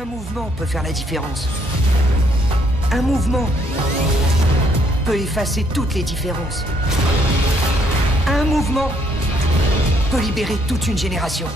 Un mouvement peut faire la différence. Un mouvement peut effacer toutes les différences. Un mouvement peut libérer toute une génération.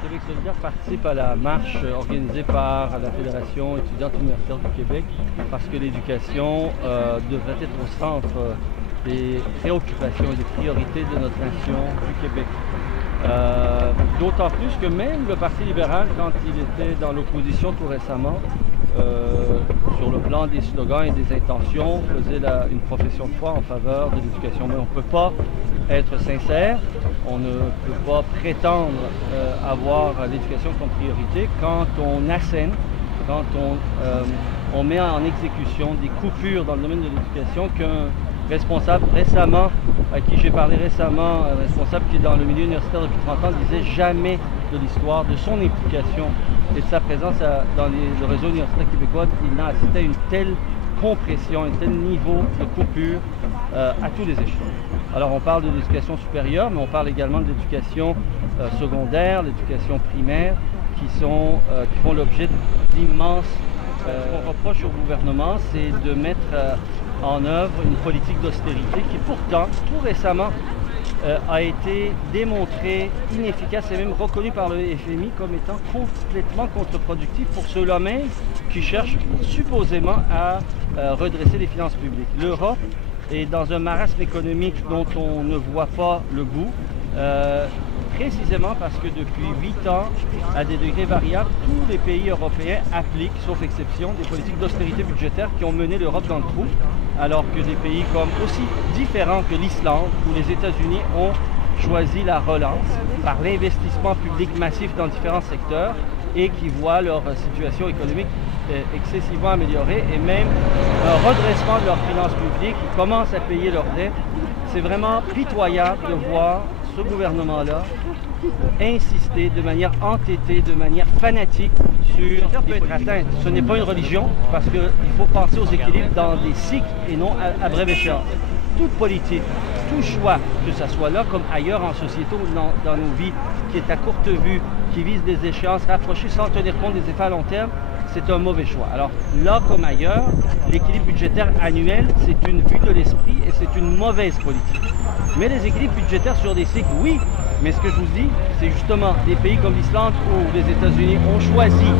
Québec solidaire participe à la marche organisée par la Fédération étudiante universitaire du Québec parce que l'éducation devrait être au centre des préoccupations et des priorités de notre nation du Québec. D'autant plus que même le Parti libéral, quand il était dans l'opposition tout récemment, sur le plan des slogans et des intentions, faisait une profession de foi en faveur de l'éducation. Mais on ne peut pas être sincère, on ne peut pas prétendre avoir l'éducation comme priorité quand on assène, quand on met en exécution des coupures dans le domaine de l'éducation qu'un responsable récemment, à qui j'ai parlé récemment, un responsable qui est dans le milieu universitaire depuis 30 ans, disait jamais de l'histoire, de son implication et de sa présence dans le réseau universitaire québécois, il n'a assisté à une telle compression, un tel niveau de coupure à tous les échelons. Alors on parle de l'éducation supérieure, mais on parle également de l'éducation secondaire, l'éducation primaire, qui font l'objet d'immenses... Ce qu'on reproche au gouvernement, c'est de mettre en œuvre une politique d'austérité qui pourtant, tout récemment, a été démontrée inefficace et même reconnue par le FMI comme étant complètement contre-productive pour ceux-là même qui cherchent supposément à redresser les finances publiques. L'Europe est dans un marasme économique dont on ne voit pas le bout, précisément parce que depuis 8 ans, à des degrés variables, tous les pays européens appliquent, sauf exception, des politiques d'austérité budgétaire qui ont mené l'Europe dans le trou, alors que des pays comme aussi différents que l'Islande ou les États-Unis ont choisi la relance par l'investissement public massif dans différents secteurs et qui voient leur situation économique excessivement améliorée et même un redressement de leurs finances publiques, ils commencent à payer leurs dettes. C'est vraiment pitoyable de voir ce gouvernement-là insister de manière entêtée, de manière fanatique sur ce qui peut être atteint. Ce n'est pas une religion parce qu'il faut penser aux équilibres dans des cycles et non à brève échéance. Toute politique, tout choix, que ce soit là comme ailleurs en société ou dans nos vies, qui est à courte vue, qui vise des échéances rapprochées sans tenir compte des effets à long terme, c'est un mauvais choix. Alors là comme ailleurs, l'équilibre budgétaire annuel, c'est une vue de l'esprit et c'est une mauvaise politique. Mais les équilibres budgétaires sur des cycles, oui, mais ce que je vous dis, c'est justement des pays comme l'Islande ou les États-Unis ont choisi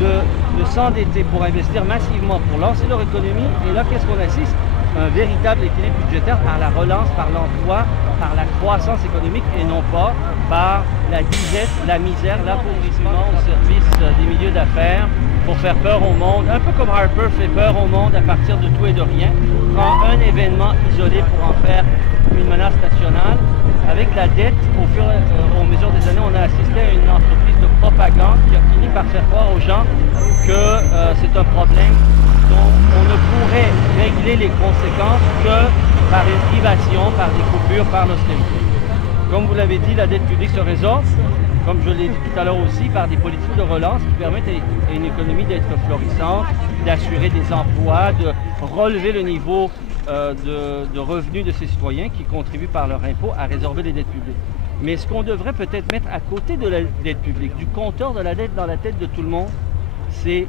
de s'endetter pour investir massivement, pour lancer leur économie. Et là, qu'est-ce qu'on assiste? Un véritable équilibre budgétaire par la relance, par l'emploi, par la croissance économique et non pas par la disette, la misère, l'appauvrissement au service des milieux d'affaires pour faire peur au monde. Un peu comme Harper fait peur au monde à partir de tout et de rien, prend un événement isolé pour en faire une menace nationale. Avec la dette, au mesure des années, on a assisté à une entreprise de propagande qui a fini par faire croire aux gens que c'est un problème dont on ne pourrait régler les conséquences que par une privation, par des coupures, par l'austérité. Comme vous l'avez dit, la dette publique se résorbe, comme je l'ai dit tout à l'heure aussi, par des politiques de relance qui permettent à une économie d'être florissante, d'assurer des emplois, de relever le niveau de revenus de ses citoyens qui contribuent par leur impôt à résorber les dettes publiques. Mais ce qu'on devrait peut-être mettre à côté de la dette publique, du compteur de la dette dans la tête de tout le monde, c'est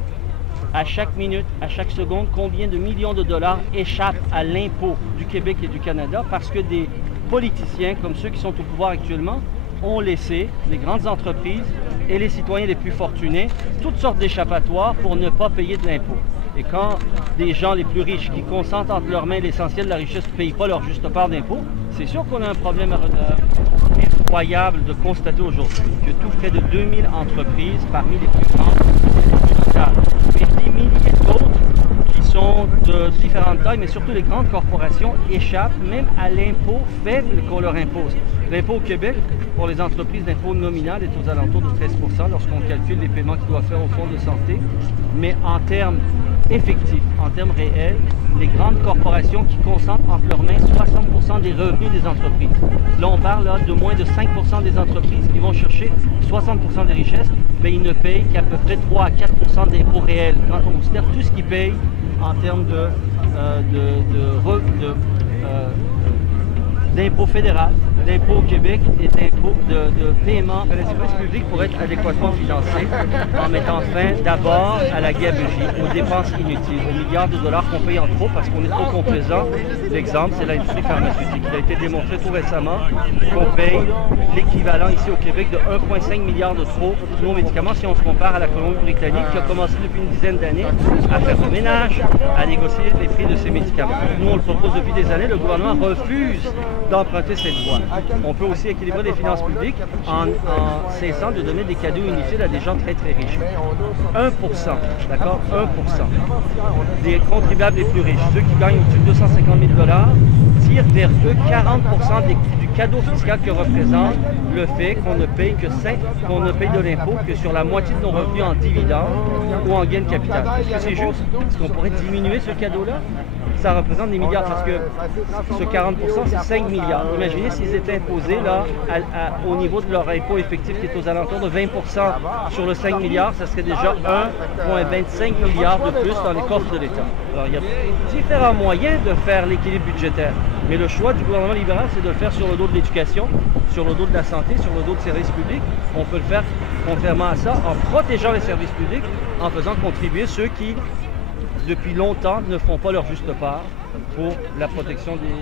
à chaque minute, à chaque seconde, combien de millions de dollars échappent à l'impôt du Québec et du Canada parce que des politiciens, comme ceux qui sont au pouvoir actuellement, ont laissé les grandes entreprises et les citoyens les plus fortunés toutes sortes d'échappatoires pour ne pas payer de l'impôt. Et quand des gens les plus riches qui consentent entre leurs mains l'essentiel de la richesse ne payent pas leur juste part d'impôt, c'est sûr qu'on a un problème incroyable de constater aujourd'hui que tout près de 2000 entreprises, parmi les plus grandes, et des milliers d'autres qui sont de différentes tailles, mais surtout les grandes corporations échappent même à l'impôt faible qu'on leur impose. L'impôt au Québec, pour les entreprises, l'impôt nominal est aux alentours de 13 % lorsqu'on calcule les paiements qu'ils doivent faire au fonds de santé. Mais en termes effectifs, en termes réels, les grandes corporations qui concentrent entre leurs mains 60 % des revenus des entreprises. Là, on parle là, de moins de 5 % des entreprises qui vont chercher 60 % des richesses, mais ils ne payent qu'à peu près 3 à 4 % d'impôts réels. Quand on considère tout ce qu'ils payent en termes d'impôt fédéral, d'impôt au Québec et d'impôt de paiement à les services publics pour être adéquatement financés en mettant fin d'abord à la gabegie, aux dépenses inutiles, aux milliards de dollars qu'on paye en trop parce qu'on est trop complaisant. L'exemple, c'est l'industrie pharmaceutique. Il a été démontré tout récemment qu'on paye l'équivalent ici au Québec de 1,5 milliard de trop pour nos médicaments si on se compare à la Colombie-Britannique qui a commencé depuis une dizaine d'années à faire le ménage, à négocier les prix de ses médicaments. Nous, on le propose depuis des années. Le gouvernement refuse d'emprunter cette voie. On peut aussi équilibrer les finances publiques en cessant de donner des cadeaux inutiles à des gens très très riches. 1%, d'accord, 1% des contribuables les plus riches, ceux qui gagnent au-dessus de 250 000 $, tirent vers eux 40% du cadeau fiscal que représente le fait qu'on ne paye de l'impôt que sur la moitié de nos revenus en dividendes ou en gain de capital. Est-ce que c'est juste? Est-ce qu'on pourrait diminuer ce cadeau-là? Ça représente des milliards parce que ce 40%, c'est 5 milliards. Imaginez s'ils étaient imposés là, au niveau de leur impôt effectif qui est aux alentours de 20% sur le 5 milliards, ça serait déjà 1,25 milliard de plus dans les coffres de l'État. Alors, il y a différents moyens de faire l'équilibre budgétaire, mais le choix du gouvernement libéral, c'est de le faire sur le dos de l'éducation, sur le dos de la santé, sur le dos de services publics. On peut le faire, contrairement à ça, en protégeant les services publics, en faisant contribuer ceux qui depuis longtemps ne font pas leur juste part pour la protection des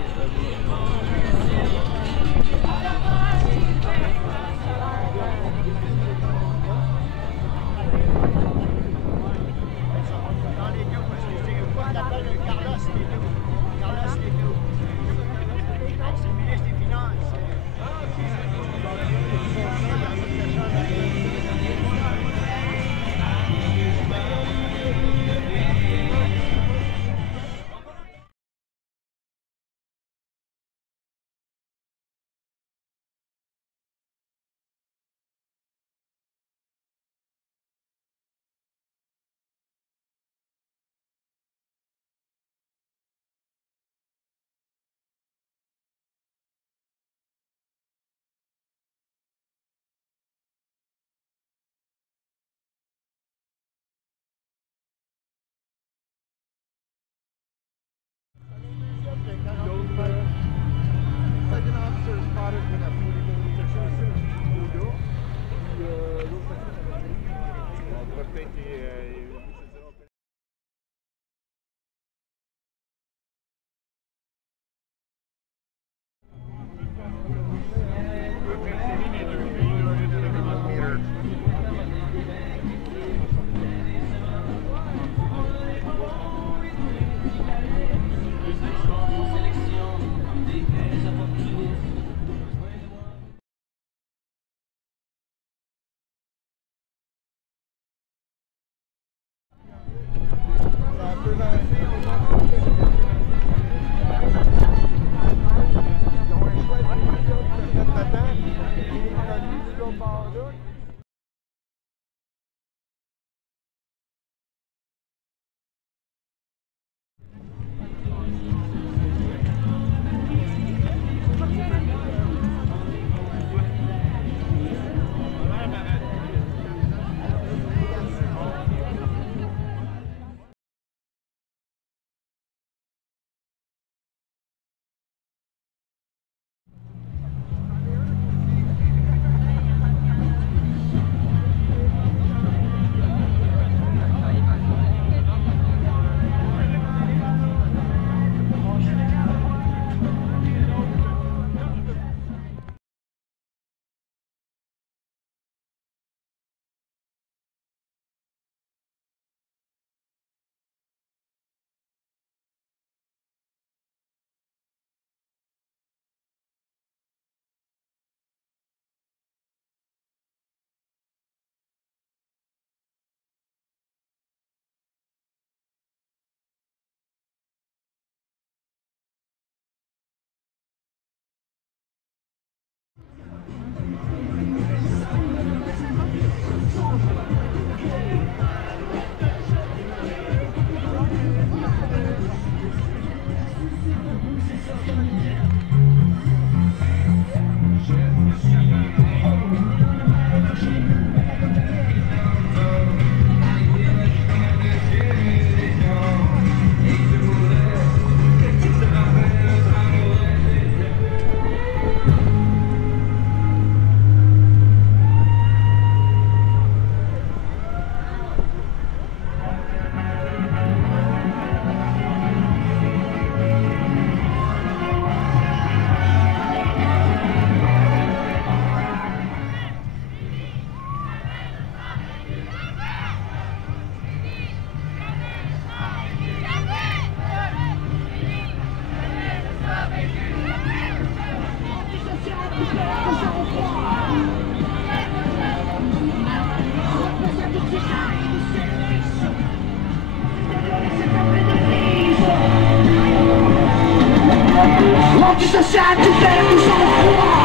social, tu perds tout son froid.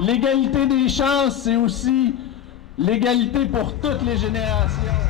L'égalité des chances, c'est aussi l'égalité pour toutes les générations.